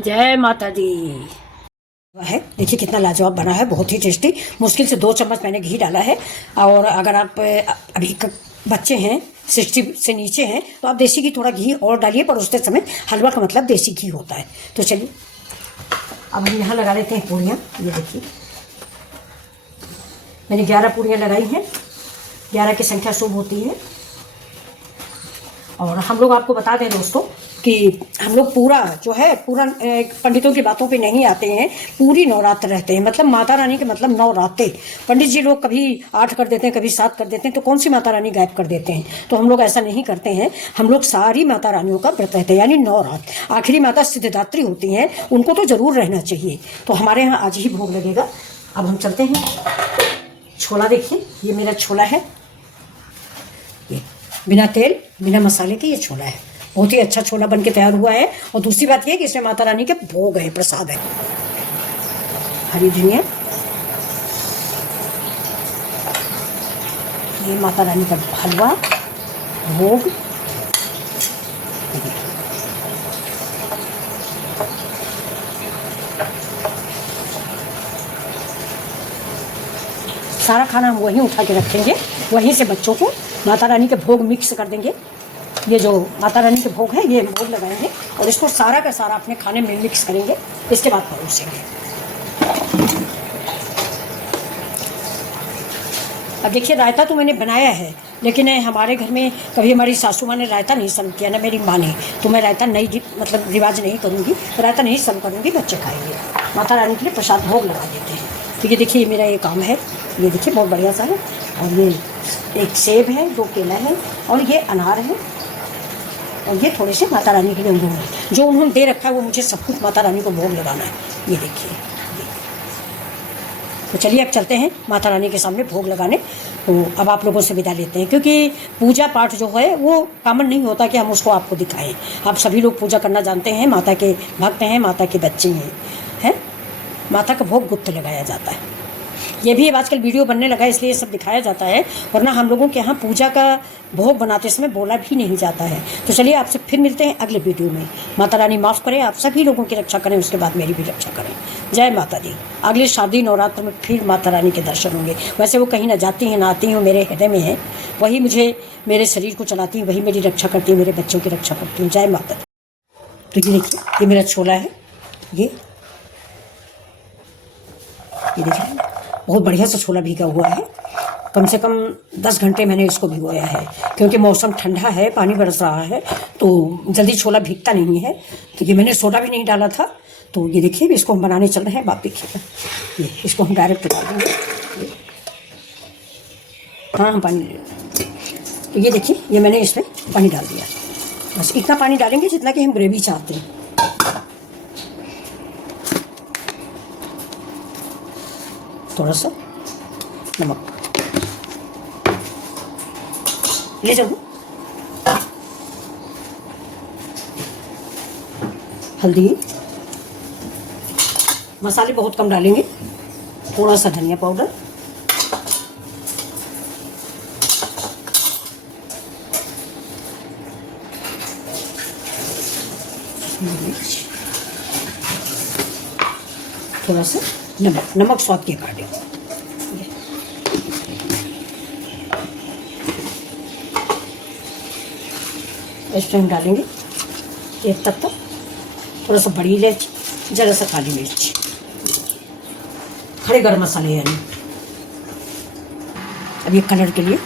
जय माता दी। है देखिए कितना लाजवाब बना है, बहुत ही टेस्टी। मुश्किल से 2 चम्मच मैंने घी डाला है। और अगर आप अभी बच्चे हैं 60 से नीचे हैं तो आप देसी घी थोड़ा घी और डालिए, पर उसके समय हलवा का मतलब देसी घी होता है। तो चलिए अब हम यहाँ लगा लेते हैं पूड़ियाँ। ये देखिए मैंने 11 पूड़ियाँ लगाई हैं। 11 की संख्या शुभ होती है। और हम लोग आपको बता दें दोस्तों कि हम लोग पूरा जो है पूरा पंडितों की बातों पे नहीं आते हैं, पूरी नवरात्र रहते हैं। मतलब माता रानी के मतलब 9 रातें। पंडित जी लोग कभी 8 कर देते हैं, कभी 7 कर देते हैं, तो कौन सी माता रानी गायब कर देते हैं। तो हम लोग ऐसा नहीं करते हैं। हम लोग सारी माता रानियों का व्रत रहते हैं, यानी 9 रात। आखिरी माता सिद्धिदात्री होती हैं, उनको तो जरूर रहना चाहिए। तो हमारे यहाँ आज ही भोग लगेगा। अब हम चलते हैं। छोला देखिए, ये मेरा छोला है, ये बिना तेल बिना मसाले के ये छोला है। बहुत ही अच्छा छोला बन के तैयार हुआ है। और दूसरी बात ये कि इसमें माता रानी के भोग है, प्रसाद है। हरी धनिया, ये माता रानी का हलवा भोग। सारा खाना हम वहीं उठा के रखेंगे, वहीं से बच्चों को माता रानी के भोग मिक्स कर देंगे। ये जो माता रानी के भोग है ये भोग लगाएंगे और इसको सारा का सारा अपने खाने में मिक्स करेंगे। इसके बाद परोसेंगे। अब देखिए रायता तो मैंने बनाया है, लेकिन हमारे घर में कभी हमारी सासू माँ ने रायता नहीं सर्व किया, ना मेरी माँ ने। तो मैं रायता नहीं मतलब रिवाज नहीं करूँगी, रायता नहीं सर्व करूँगी, बच्चे खाएंगे। माता रानी के लिए प्रसाद भोग लगा देते हैं। तो ये देखिए मेरा ये काम है। ये देखिए बहुत बढ़िया सा है। और ये एक सेब है, 2 केला है और ये अनार है। और ये थोड़े से माता रानी के लिए अंगूर है। जो उन्होंने दे रखा है वो मुझे सब कुछ माता रानी को भोग लगाना है। ये देखिए। तो चलिए अब चलते हैं माता रानी के सामने भोग लगाने। तो अब आप लोगों से विदा लेते हैं, क्योंकि पूजा पाठ जो है वो कॉमन नहीं होता कि हम उसको आपको दिखाएं। आप सभी लोग पूजा करना जानते हैं, माता के भक्त हैं, माता के बच्चे हैं। माता का भोग गुप्त लगाया जाता है। ये भी अब आजकल वीडियो बनने लगा इसलिए सब दिखाया जाता है, वरना हम लोगों के यहाँ पूजा का भोग बनाते समय बोला भी नहीं जाता है। तो चलिए आपसे फिर मिलते हैं अगले वीडियो में। माता रानी माफ़ करें, आप सभी लोगों की रक्षा करें, उसके बाद मेरी भी रक्षा करें। जय माता दी। अगले शारदीय नवरात्र में फिर माता रानी के दर्शन होंगे। वैसे वो कहीं ना जाती हैं ना आती हैं, मेरे हृदय में है। वही मुझे मेरे शरीर को चलाती हैं, वही मेरी रक्षा करती है, मेरे बच्चों की रक्षा करती हैं। जय माता दी। तो ये देखिए ये मेरा छोला है। ये देखिए बहुत बढ़िया सा छोला भीगा हुआ है। कम से कम 10 घंटे मैंने इसको भिगोया है, क्योंकि मौसम ठंडा है, पानी बरस रहा है, तो जल्दी छोला भीगता नहीं है। तो ये मैंने सोडा भी नहीं डाला था। तो ये देखिए इसको हम बनाने चल रहे हैं। आप देखिएगा, ये इसको हम डायरेक्ट डाल देंगे। हाँ हम पानी, तो ये देखिए ये मैंने इसमें पानी डाल दिया। बस इतना पानी डालेंगे जितना कि हम ग्रेवी चाहते हैं। थोड़ा सा नमक ले जाओ, हल्दी, मसाले बहुत कम डालेंगे, थोड़ा सा धनिया पाउडर, मिर्च, थोड़ा सा नमक स्वाद के अकॉर्डिंग। इस टाइम डालेंगे एक तक थोड़ा सा बड़ी इलायची, जरा सा काली मिर्च, खड़े गरम मसाले यानी। अब ये कलर के लिए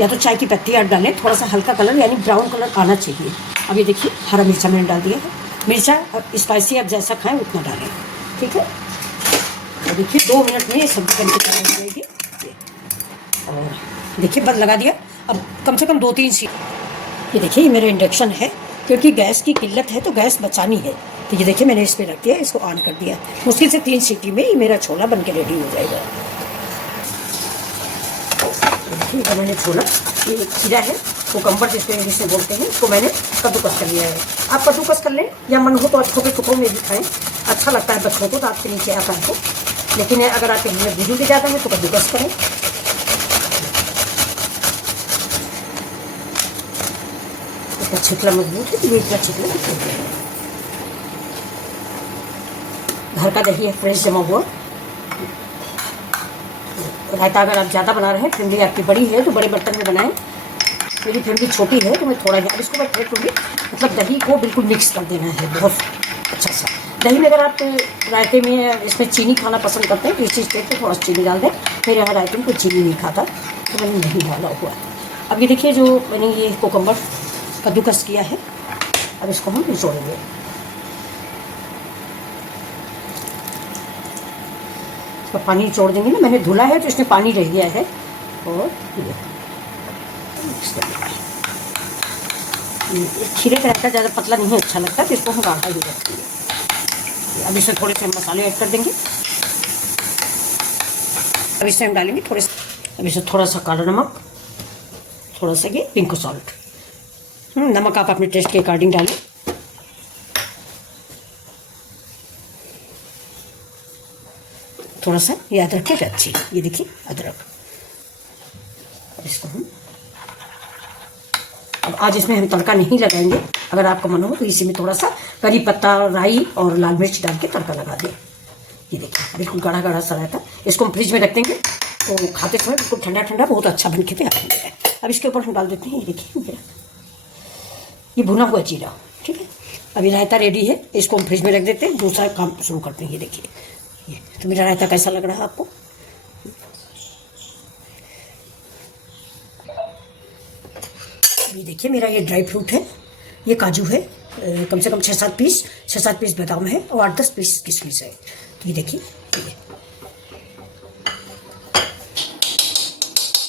या तो चाय की पत्ती ऐड डालें, थोड़ा सा हल्का कलर यानी ब्राउन कलर आना चाहिए। अब ये देखिए हरा मिर्चा मैंने डाल दिया है। मिर्चा और स्पाइसी आप जैसा खाएं उतना डालें, ठीक है। और देखिए 2 मिनट में ये सब्जी बनके तैयार हो जाएगी। और देखिए बंद लगा दिया। अब कम से कम 2-3 सीटी। ये देखिए ये मेरा इंडक्शन है, क्योंकि गैस की किल्लत है तो गैस बचानी है। तो ये देखिए मैंने इस पर रख दिया, इसको ऑन कर दिया। मुश्किल से 3 सीटी में ही मेरा छोला बन के रेडी हो जाएगा। देखिए मैंने छोला, ये खीरा है, कुकम्बर जिसे बोलते हैं, उसको मैंने कद्दूकस कर लिया है। आप कद्दूकस कर लें या मन हो तो अच्छों के टुकड़ों में भी खाएं, अच्छा लगता है बच्चों को। तो आपके नीचे आता है तो, लेकिन अगर आपके घर में बुजुर्ग ज़्यादा है तो कद्दूकस करें। इसका छिकला मजबूत है, ये इतना छिकला घर का दही है, फ्रेश जमा हुआ। रायता अगर आप ज़्यादा बना रहे हैं, फैमिली आपकी बड़ी है तो बड़े बर्तन में बनाएं। मेरी फैमिली छोटी है तो मैं थोड़ा ही, अब इसको मैं फेंट लूँगी। मतलब दही को बिल्कुल मिक्स कर देना है बहुत अच्छा सा। दही में अगर आप रायते में इसमें चीनी खाना पसंद करते हैं तो इसी स्टेज पे थोड़ा चीनी डाल दें। मेरे यहाँ रायते में कोई चीनी नहीं खाता तो मैंने नहीं डाला हुआ है। अब ये देखिए जो मैंने ये कोकम्बर कद्दूकस किया है, अब इसको हम निचोड़ेंगे। इसका पानी निचोड़ देंगे ना, मैंने धुला है तो इसमें पानी रह गया है। और खीरे का रायता ज़्यादा पतला नहीं अच्छा लगता तो इसको हम गाढ़ा ही रखेंगे। अब इसमें थोड़े से मसाले ऐड कर देंगे। अब इसमें हम डालेंगे थोड़े, अब इसमें थोड़ा सा काला नमक, थोड़ा सा ये पिंक सॉल्ट। नमक आप अपने टेस्ट के अकॉर्डिंग डालें। थोड़ा सा ये अदरक है अच्छी, ये देखिए अदरक। इसको हम अब आज इसमें हम तड़का नहीं लगाएंगे। अगर आपका मन हो तो इसी में थोड़ा सा करी पत्ता, राई और लाल मिर्च डाल के तड़का लगा दें। ये देखिए बिल्कुल गाढ़ा गाढ़ा सा रहता। इसको हम फ्रिज में रख देंगे तो खाते समय बिल्कुल ठंडा ठंडा बहुत अच्छा बन के तैयार हो जाएगा। अब इसके ऊपर हम डाल देते हैं, ये देखिए मेरा ये भुना हुआ जीरा। ठीक है, अभी रायता रेडी है, इसको हम फ्रिज में रख देते हैं, दूसरा काम शुरू करते हैं। ये देखिए ये तो मेरा रायता कैसा लग रहा है आपको। ये देखिए मेरा ये ड्राई फ्रूट है, ये काजू है, कम से कम 6-7 पीस बादाम है और 8-10 पीस किशमिश है। ये देखिए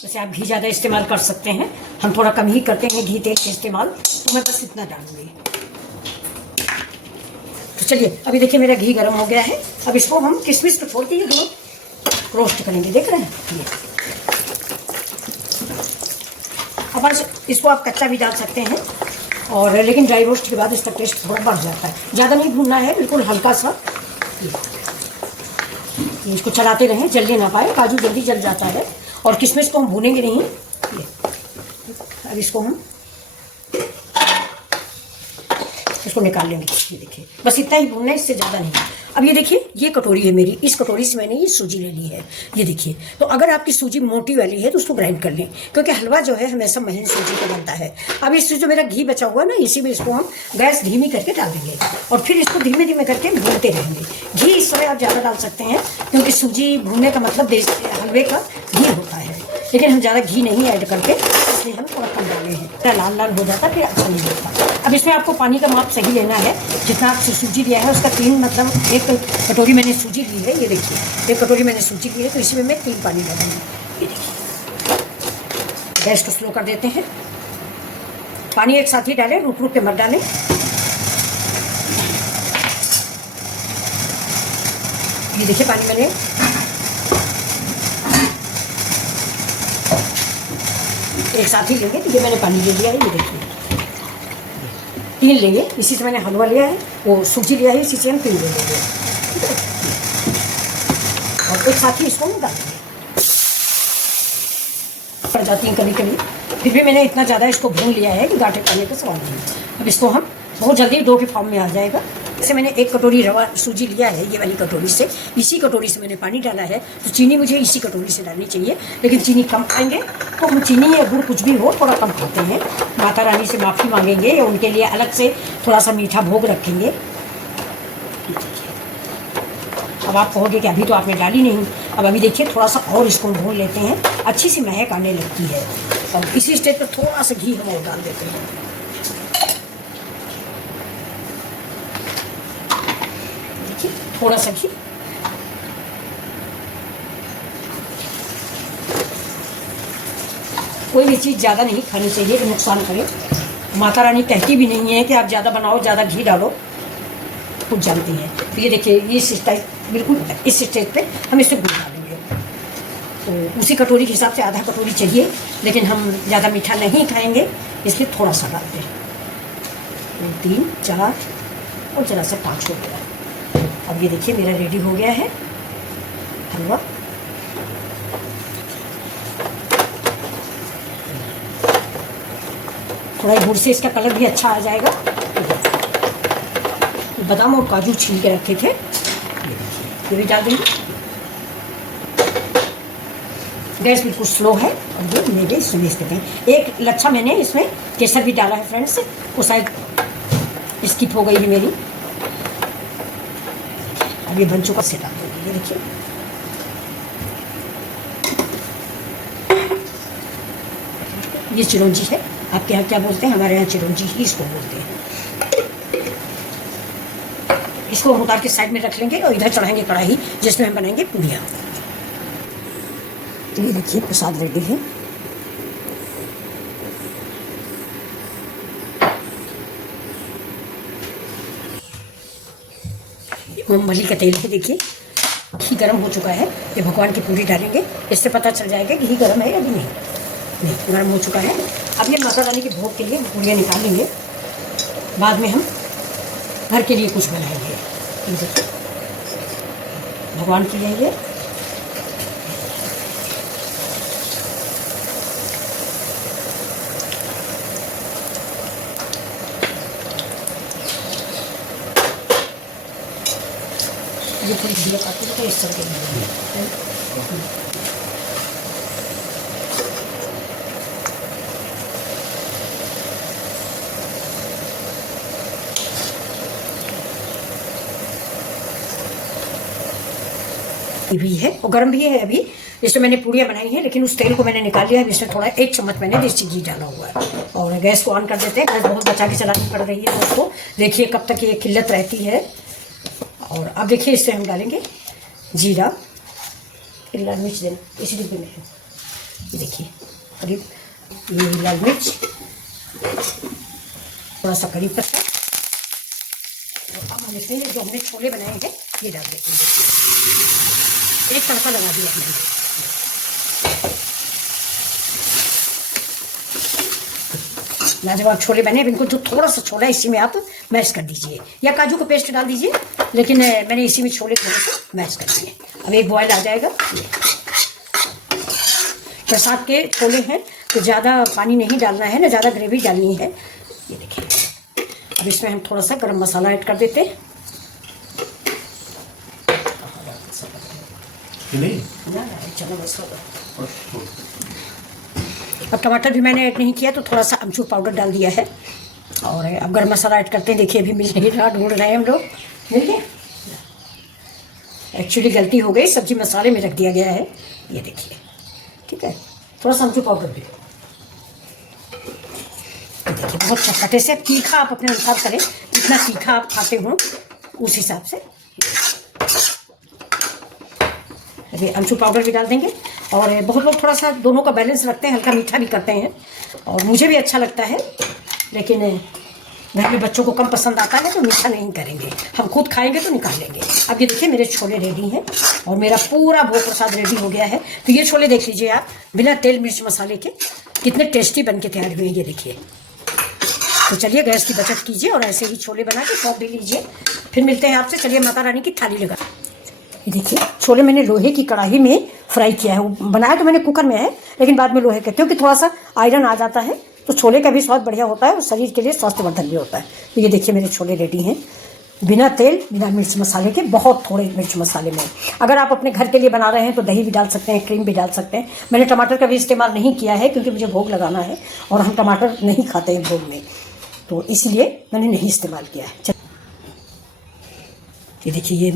वैसे आप घी ज़्यादा इस्तेमाल कर सकते हैं, हम थोड़ा कम ही करते हैं घी तेल का इस्तेमाल, तो मैं बस इतना डालूंगी। तो चलिए अभी देखिए मेरा घी गर्म हो गया है। अब इसको हम किशमिश को छोड़ के ये दोनों रोस्ट करेंगे, देख रहे हैं ये। अब इसको आप कच्चा भी डाल सकते हैं और लेकिन ड्राई रोस्ट के बाद इसका टेस्ट थोड़ा बढ़ जाता है। ज़्यादा नहीं भूनना है, बिल्कुल हल्का सा। इसको चलाते रहें, जलने ना पाए, काजू जल्दी जल जाता है। और किशमिश को हम भूनेंगे नहीं। अब इसको हम इसको निकाल लेंगे। ये देखिए बस इतना ही भूनना है, इससे ज़्यादा नहीं। अब ये देखिए ये कटोरी है मेरी, इस कटोरी से मैंने ये सूजी ले ली है। ये देखिए, तो अगर आपकी सूजी मोटी वाली है तो उसको ग्राइंड कर लें, क्योंकि हलवा जो है हमेशा महीन सूजी का बनता है। अब इससे जो मेरा घी बचा हुआ है ना, इसी में इसको हम गैस धीमी करके डाल देंगे और फिर इसको धीमे धीमे करके भूनते रहेंगे। घी इस समय आप ज़्यादा डाल सकते हैं, क्योंकि सूजी भूनने का मतलब हलवे का घी होता है, लेकिन हम ज़्यादा घी नहीं ऐड करते, इसलिए हम थोड़ा कम डाले हैं। लाल लाल हो जाता फिर अच्छा नहीं होता। अब इसमें आपको पानी का माप सही लेना है, जितना आप सूजी लिया है उसका 3, मतलब 1 कटोरी मैंने सूजी ली है। ये देखिए 1 कटोरी मैंने सूजी ली है, तो इसी में मैं 3 पानी डालूंगी। ये देखिए गैस को स्लो कर देते हैं, पानी एक साथ ही डालें, रुक रुक के मत डालें। ये देखिए पानी मैंने एक साथ ही लेंगे, तो ये मैंने पानी ले लिया है। ये देखिए 3 लेंगे, इसी से मैंने हलवा लिया है, वो सूजी लिया है, इसी से हम 3 ले लेंगे और एक साथ ही इसको डाल देंगे। पड़ जाती हैं कभी कभी, फिर भी मैंने इतना ज़्यादा इसको भून लिया है कि गांठें पड़ने का सवाल नहीं। अब इसको हम बहुत जल्दी डो के फॉर्म में आ जाएगा। जैसे मैंने 1 कटोरी रवा सूजी लिया है, ये वाली कटोरी से, इसी कटोरी से मैंने पानी डाला है, तो चीनी मुझे इसी कटोरी से डालनी चाहिए। लेकिन चीनी कम खाएंगे तो हम चीनी या गुड़ कुछ भी हो थोड़ा कम खाते हैं। माता रानी से माफ़ी मांगेंगे या उनके लिए अलग से थोड़ा सा मीठा भोग रखेंगे। अब आप कहोगे कि अभी तो आपने डाली नहीं। अब अभी देखिए थोड़ा सा और इसको भून लेते हैं, अच्छी सी महक आने लगती है। और इसी स्टेज पर थोड़ा सा घी हम और डाल देते हैं। देखिए थोड़ा सा घी, कोई भी चीज़ ज़्यादा नहीं खानी चाहिए कि नुकसान करे। माता रानी कहती भी नहीं है कि आप ज़्यादा बनाओ, ज़्यादा घी डालो, खुद जानती हैं। तो ये देखिए इस स्टाइल, बिल्कुल इस स्टेज पे हम इससे गुड़ डालेंगे। तो उसी कटोरी के हिसाब से आधा कटोरी चाहिए, लेकिन हम ज़्यादा मीठा नहीं खाएंगे, इसलिए थोड़ा सा डालते हैं। 2, 3, 4 और जरा सा 5 हो गया। अब ये देखिए मेरा रेडी हो गया है हलवा। थोड़ा गुड़ से इसका कलर भी अच्छा आ जाएगा। बादाम और काजू छील के रखे थे, ये भी डाल देंगे। गैस बिल्कुल स्लो है और ये मेरे इसमें भेज देते हैं। एक लच्छा मैंने इसमें केसर भी डाला है फ्रेंड्स, वो शायद स्किप हो गई है मेरी। अब ये बन चुका से डाल देंगे। ये देखिए ये चिरौंजी है, आपके यहाँ क्या बोलते हैं, हमारे यहाँ चिरौंजी ही इसको बोलते हैं। इसको हम उतार के साइड में रख लेंगे और इधर चढ़ाएंगे कढ़ाई जिसमें हम बनाएंगे पूड़ियाँ। तो ये देखिए प्रसाद रेडी है। मूंगफली का तेल है, देखिए घी गर्म हो चुका है। ये भगवान की पूड़ी डालेंगे, इससे पता चल जाएगा कि घी गर्म है या नहीं गर्म हो चुका है। अब ये माता रानी के भोग के लिए पूड़ियाँ निकाल लेंगे, बाद में हम घर के लिए कुछ बनाएंगे। ये देखिए भगवान के लिए ये थोड़ी घी लगाती है तो इस तरह के भी है और गर्म भी है। अभी इसमें मैंने पूड़ियाँ बनाई हैं, लेकिन उस तेल को मैंने निकाल लिया है। इसमें थोड़ा 1 चम्मच मैंने देसी घी डाला हुआ है। और गैस को ऑन कर देते हैं। गैस बहुत बचा के चलानी पड़ रही है दोस्तों, देखिए कब तक ये किल्लत रहती है। और अब देखिए इससे हम डालेंगे जीरा, लाल मिर्च देना इसी डिब्बे में है। ये देखिए करीब ये लाल मिर्च, थोड़ा सा कड़ी पत्ता। अब हम इसमें जो हमने छोले बनाए हैं ये डाल देते हैं। एक तड़का लगा दिया हमने। लाजवाब छोले बने। अब इनको जो थोड़ा सा छोला इसी में आप मैश कर दीजिए, या काजू का पेस्ट डाल दीजिए, लेकिन मैंने इसी में छोले थोड़े से मैश कर दिए। अब एक बॉयल आ जाएगा। प्रसाद के छोले हैं तो ज़्यादा पानी नहीं डालना है ना, ज़्यादा ग्रेवी डालनी है। ये देखिए अब इसमें हम थोड़ा सा गरम मसाला ऐड कर देते हैं। अब टमाटर भी मैंने ऐड नहीं किया तो थोड़ा सा अमचूर पाउडर डाल दिया है। और अब गरम मसाला ऐड करते हैं। देखिए अभी मिल नहीं रहा, ढूंढ रहे हैं हम लोग, मिल गया। एक्चुअली गलती हो गई, सब्जी मसाले में रख दिया गया है। ये देखिए ठीक है, थोड़ा सा अमचूर पाउडर भी। देखिए बहुत चटपटे से, तीखा आप अपने अनुसार करें, जितना तीखा आप खाते हो उस हिसाब से। अभी अमचूर पाउडर भी डाल देंगे। और बहुत लोग थोड़ा सा दोनों का बैलेंस रखते हैं, हल्का मीठा भी करते हैं और मुझे भी अच्छा लगता है, लेकिन घर में बच्चों को कम पसंद आता है तो मीठा नहीं करेंगे। हम खुद खाएंगे तो निकाल लेंगे। अब ये देखिए मेरे छोले रेडी हैं और मेरा पूरा भोग प्रसाद रेडी हो गया है। तो ये छोले देख लीजिए आप, बिना तेल मिर्च मसाले के कितने टेस्टी बन के तैयार हुए हैं। ये देखिए, तो चलिए गैस की बचत कीजिए और ऐसे ही छोले बना के सौंप भी लीजिए। फिर मिलते हैं आपसे। चलिए माता रानी की थाली लगा। ये देखिए छोले मैंने लोहे की कढ़ाई में फ्राई किया है। बनाया तो मैंने कुकर में है, लेकिन बाद में लोहे के, क्योंकि थोड़ा सा आयरन आ जाता है तो छोले का भी स्वाद बढ़िया होता है और शरीर के लिए स्वास्थ्यवर्धक भी होता है। तो ये देखिए मेरे छोले रेडी हैं, बिना तेल बिना मिर्च मसाले के, बहुत थोड़े मिर्च मसाले में। अगर आप अपने घर के लिए बना रहे हैं तो दही भी डाल सकते हैं, क्रीम भी डाल सकते हैं। मैंने टमाटर का भी इस्तेमाल नहीं किया है क्योंकि मुझे भोग लगाना है और हम टमाटर नहीं खाते हैं भोग में, तो इसलिए मैंने नहीं इस्तेमाल किया है। ये देखिए ये